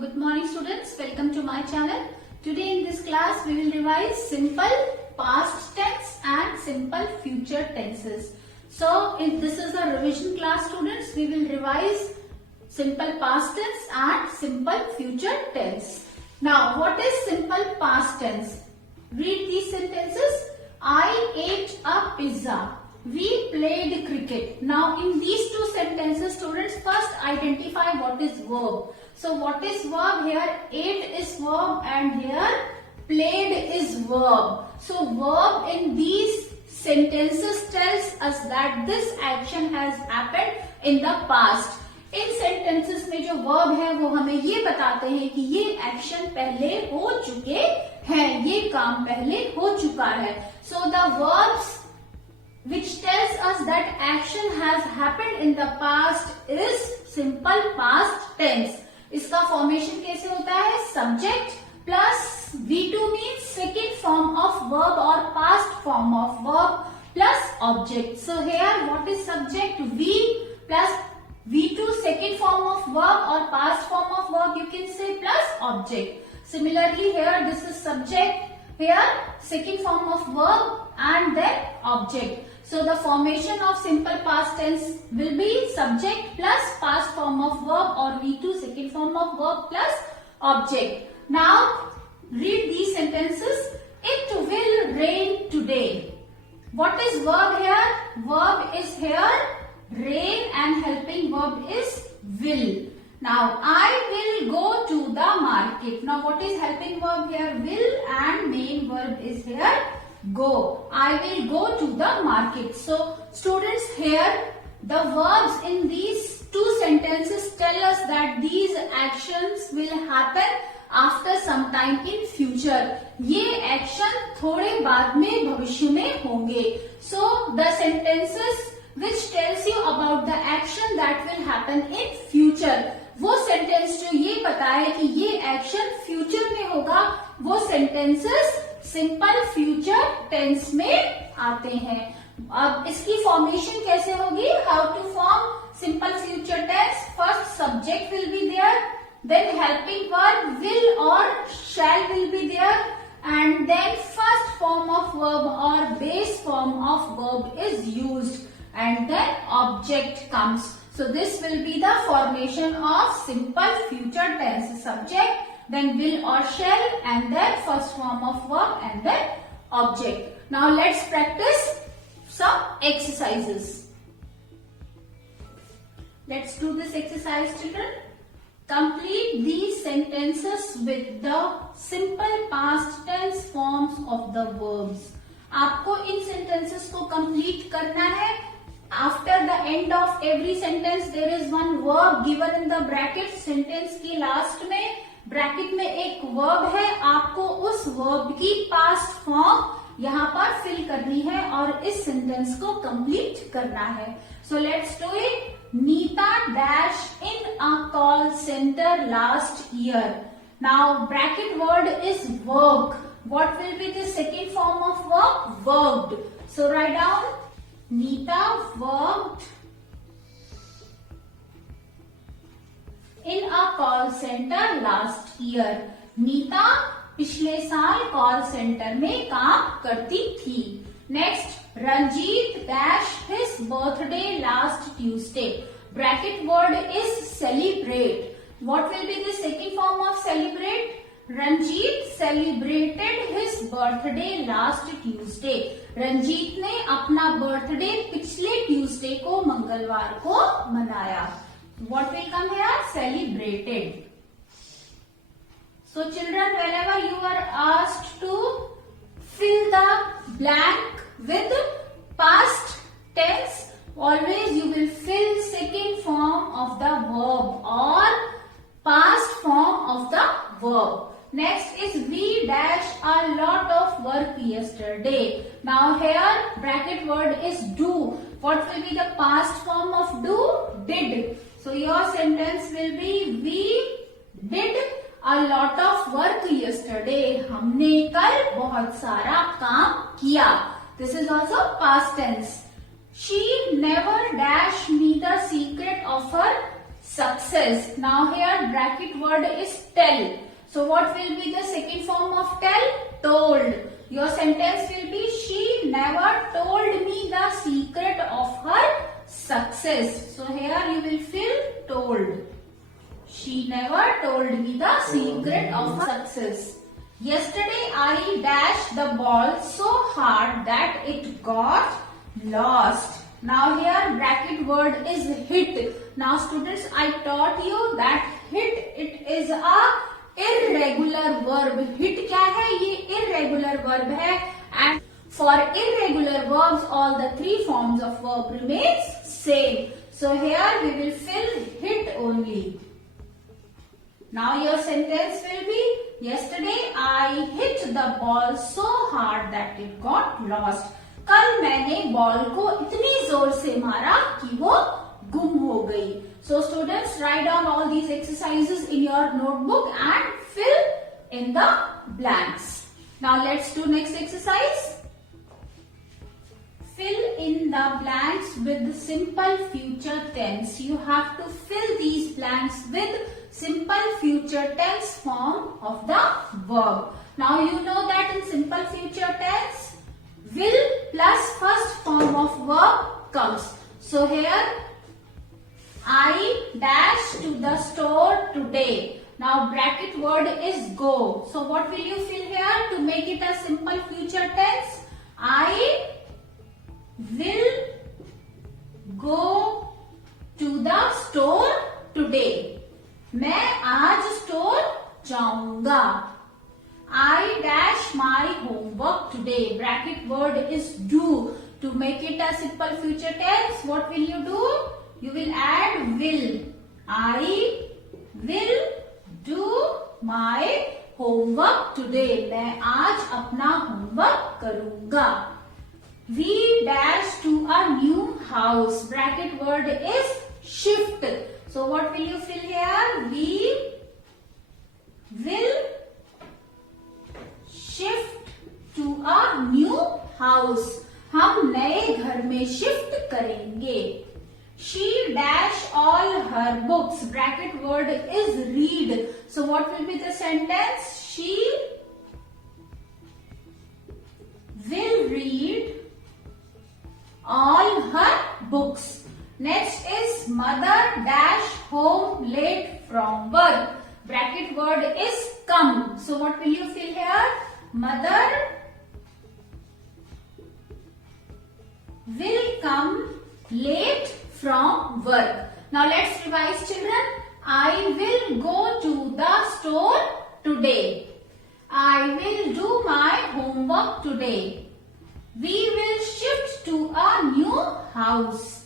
good morning students, welcome to my channel. Today in this class we will revise simple past tense and simple future tenses. So if this is a revision class students, we will revise simple past tense and simple future tense. Now what is simple past tense? Read these sentences. I ate a pizza. We played cricket. Now in these two sentences students, first identify what is verb. So what is verb here? Ate is verb and here played is verb. So verb in these sentences tells us that this action has happened in the past. In sentences में जो verb है वो हमें ये बताते हैं कि ये एक्शन पहले हो चुके हैं, ये काम पहले हो चुका है. So the verbs which tells us that action has happened in the past is simple past tense. इसका फॉर्मेशन कैसे होता है? Subject plus V2 means second form of verb or past form of verb plus object. So here what is subject? V plus V2 second form of verb or past form of verb you can say plus object. Similarly here this is subject, here second form of verb and then object. So the formation of simple past tense will be subject plus past form of verb or V2 second form of verb plus object. Now read these sentences. It will rain today. What is verb here? Verb is here rain and helping verb is will. Now I will go to the market. Now what is helping verb here? Will and main verb is here go. I will go to the market. So students, here the verbs in these two sentences tell us that these actions will happen after some time in future. ये action थोड़े बाद में भविष्य में होंगे. So the sentences which tells you about the action that will happen in future, वो sentence जो ये बताए कि ये एक्शन फ्यूचर में होगा, वो सेंटेंसेस सिंपल फ्यूचर टेंस में आते हैं. अब इसकी फॉर्मेशन कैसे होगी? How to form simple future tense? First subject will be there, then helping verb will और shall will be there, and then first form of verb और base form of verb is used, and then object comes. So this will be the formation of simple future tense. Subject, then will or shall, and then first form of verb and then object. Now let's practice some exercises. Let's do this exercise, children. Complete these sentences with the simple past tense forms of the verbs. आपको इन sentences को complete करना है. After the end of every sentence there is one verb given in the bracket. Sentence की last में bracket में एक verb है, आपको उस verb की past form यहाँ पर fill करनी है और इस sentence को complete करना है. So let's do it. Neeta dash in a call center last year. Now bracket word is work. What will be the second form of verb? Worked. So write down Neeta worked in a call center last year. Nita पिछले साल call centre में काम करती थी. Next, Ranjit dash his birthday last Tuesday. Bracket word is celebrate. What will be the second form of celebrate? Ranjit celebrated his birthday last Tuesday. Ranjit ने अपना birthday पिछले Tuesday को, मंगलवार को मनाया. What will come here? Celebrated. So children, whenever you are asked to fill the blank with past tense, always you will fill second form of the verb or past form of the verb. Next is we dash a lot of work yesterday. Now here bracket word is do. What will be the past form of do? Did. So your sentence will be we did a lot of work yesterday. हमने कल बहुत सारा काम किया. This is also past tense. She never dash me the secret of her success. Now here bracket word is tell. So what will be the second form of tell? Told. Your sentence will be she never told me the secret of her success. So here you will fill told. She never told me the secret of success. Yesterday I dashed the ball so hard that it got lost. Now here bracket word is hit. Now students, I taught you that hit, it is a irregular verb. Hit क्या है? ये irregular verb है. And for irregular verbs, all the three forms of verb remains same. So here we will fill hit only. Now your sentence will be, yesterday I hit the ball so hard that it got lost. कल मैंने ball को इतनी जोर से मारा कि वो गुम हो गई. So students, write down all these exercises in your notebook and fill in the blanks. Now let's do next exercise. Fill in the blanks with simple future tense. You have to fill these blanks with simple future tense form of the verb. Now you know that in simple future tense, will plus first form of verb comes. So here, I dash to the store today. Now bracket word is go. So what will you fill here to make it a simple future tense? I will go to the store today. मैं आज store जाऊंगा. I dash my homework today. Bracket word is do. To make it a simple future tense, what will you do? You will add will. I will do my homework today. मैं आज अपना homework करूंगा. We dash to a new house. Bracket word is shift. So what will you fill here? We will shift to a new house. हम नए घर में shift करेंगे. She dash all her books. Bracket word is read. So what will be the sentence? She will read all her books. Next is mother dash home late from work. Bracket word is come. So what will you fill here? Mother will come late from work. Now let's revise, children. I will go to the store today. I will do my homework today. We will shift to a new house.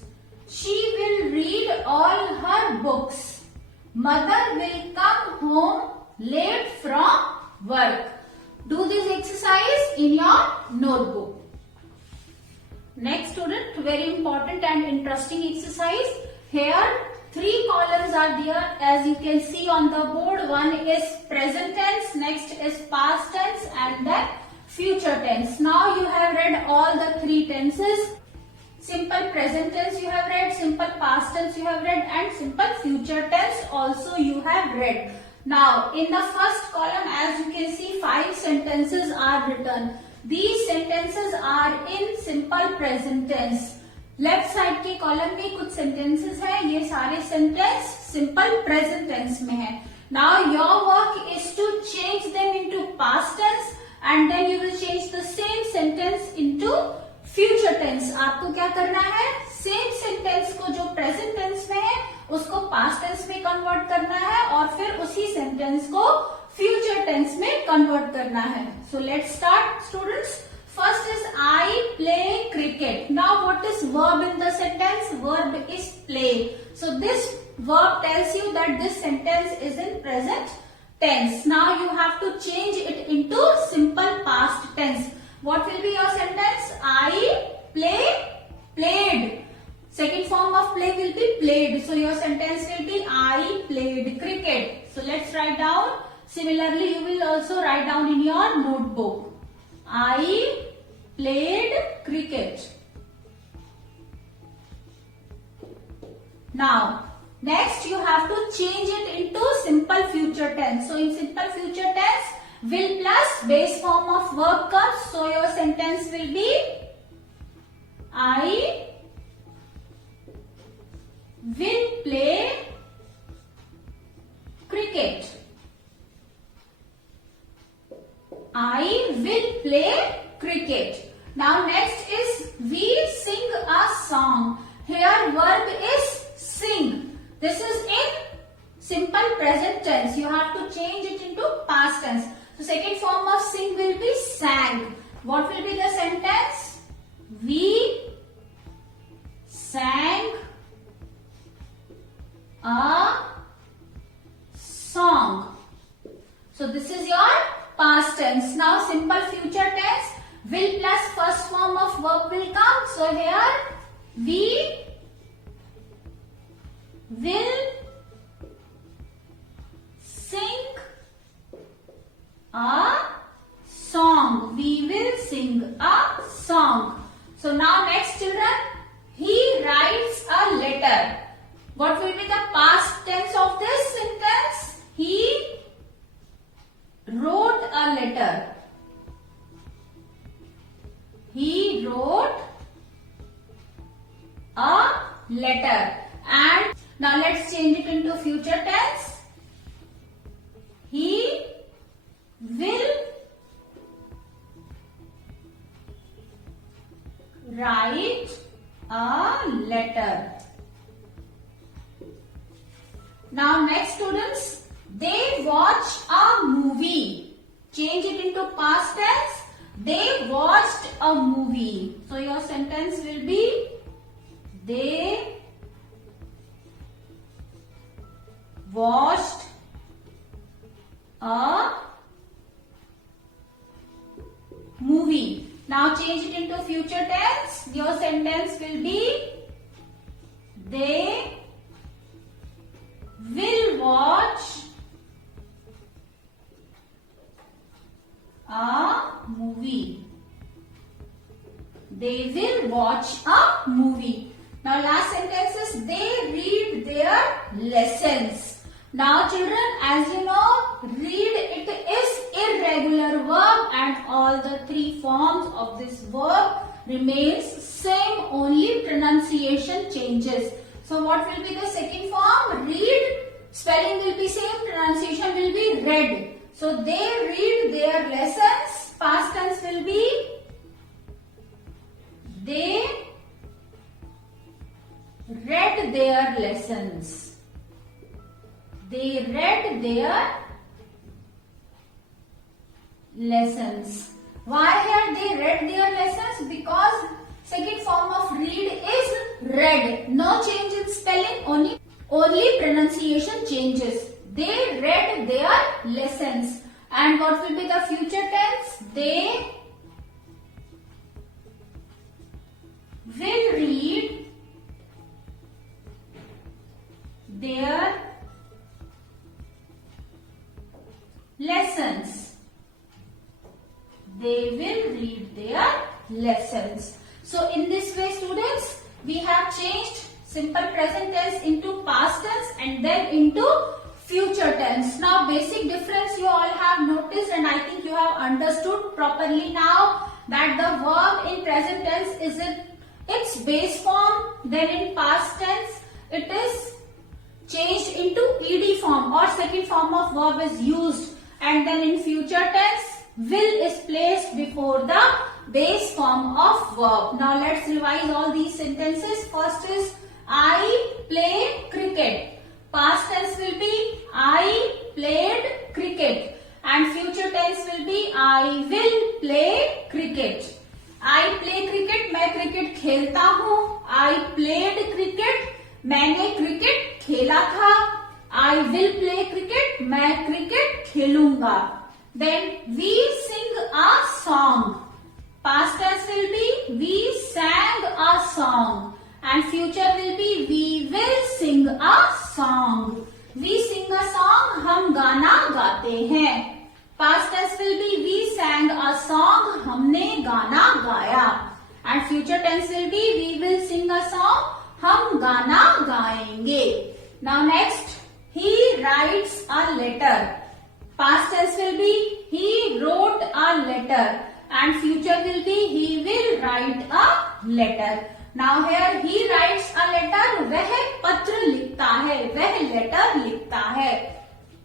She will read all her books. Mother will come home late from work. Do this exercise in your notebook. Next student, very important and interesting exercise. Here, three columns are there as you can see on the board. One is present tense, next is past tense and then future tense. Now you have read all the three tenses. Simple present tense you have read, simple past tense you have read and simple future tense also you have read. Now in the first column, as you can see, 5 sentences are written. These sentences are in simple present tense. Left side के column में कुछ sentences है, ये सारे sentence simple present tense में है. Now your work is to change them into past tense and then you will change the same sentence into future tense. आपको क्या करना है? सेम सेंटेंस को जो प्रेजेंट टेंस में है उसको पास्ट टेंस में कन्वर्ट करना है और फिर उसी सेंटेंस को फ्यूचर टेंस में कन्वर्ट करना है. So let's start students. First is I play cricket. Now what is verb in the sentence? Verb is play. So this verb tells you that this sentence is in present tense. Now you have to change it into simple past tense. What will be your sentence? I play, played. Second form of play will be played. So your sentence will be I played cricket. So let's write down. Similarly, you will also write down in your notebook. I played cricket. Now, Next, you have to change it into simple future tense. So in simple future tense, will plus base form of verb comes. So your sentence will be I will play cricket. I will play cricket. Now next is we sing a song. Here verb is sing. This is in simple present tense. You have to change it into past tense. So second form of sing will be sang. What will be the sentence? We sang a song. So this is your past tense. Now simple future tense. Will plus first form of verb will come. So here we will sing a song. We will sing a song. So now next children, he writes a letter. What will be the past tense of this sentence? He wrote a letter. He wrote a letter. And now let's change it into future tense. He will write a letter. Now next students, they watch a movie. Change it into past tense. They watched a movie. So your sentence will be they watched a movie. Now change it into future tense. Your sentence will be they will watch a movie. They will watch a movie. Now last sentence is they read their lessons. Now children, as you know, read it is irregular verb and all the three forms of this verb remains same, only pronunciation changes. So what will be the second form? Read. Spelling will be same, pronunciation will be read. So they read their lessons. Past tense will be they read their lessons. They read their lessons. Why here they read their lessons? Because second form of read is read. No change in spelling, only pronunciation changes. They read their lessons. And what will be the future tense? They will read their lessons. They will read their lessons. So in this way students, we have changed simple present tense into past tense and then into future tense. Now basic difference you all have noticed and I think you have understood properly now that the verb in present tense is in its base form, then in past tense it is changed into ed form or second form of verb is used, and then in future tense will is placed before the base form of verb. Now let's revise all these sentences. First is I play cricket. Past tense will be I played cricket and future tense will be I will play cricket. I play cricket, मैं cricket खेलता हूँ. I played cricket, मैंने cricket खेला था. I will play cricket, मैं cricket खेलूंगा. Then we sing a song. Past tense will be we sang a song and future will be we will sing a song. We sing a song, हम गाना गाते हैं. Past tense will be we sang a song, हमने गाना गाया. And future tense will be we will sing a song, हम गाना गाएंगे. Now next, he writes a letter. Past tense will be he wrote a letter and future will be he will write a letter. Now here he writes a letter, वह पत्र लिखता है, वह letter लिखता है.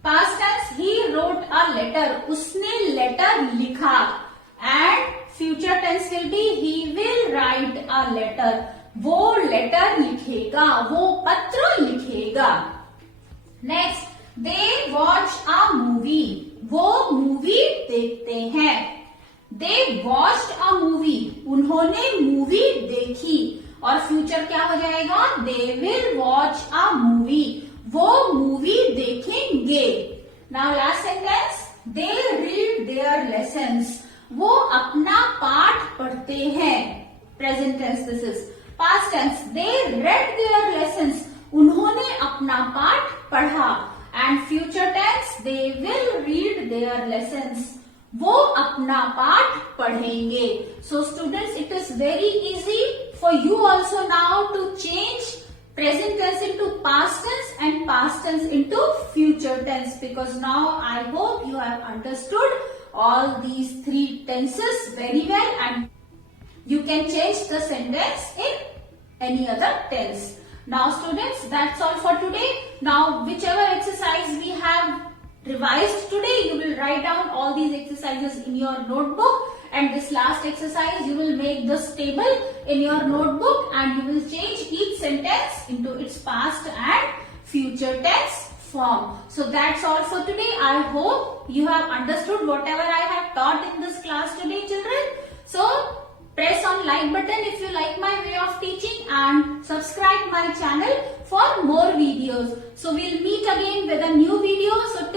Past tense he wrote a letter, उसने letter लिखा. And future tense will be he will write a letter, वो लेटर लिखेगा, वो पत्र लिखेगा. Next, they watch a movie. वो मूवी देखते हैं. They watched a movie. उन्होंने मूवी देखी. और फ्यूचर क्या हो जाएगा? They will watch a movie. वो मूवी देखेंगे. Now last sentence. They read their lessons. वो अपना पाठ पढ़ते हैं. Present tense this is. Past tense. They read their lessons. उन्होंने अपना पाठ पढ़ा. And future tense, they will read their lessons. वो अपना पाठ पढ़ेंगे. So students, it is very easy for you also now to change present tense into past tense and past tense into future tense, because now I hope you have understood all these three tenses very well and you can change the sentence in any other tense. Now students, that's all for today. Now whichever exercise we have revised today, you will write down all these exercises in your notebook, and this last exercise you will make this table in your notebook and you will change each sentence into its past and future tense form. So that's all for today. I hope you have understood whatever I have taught in this class today, children. So press on like button if you like my way of teaching and subscribe my channel for more videos. So we'll meet again with a new video. So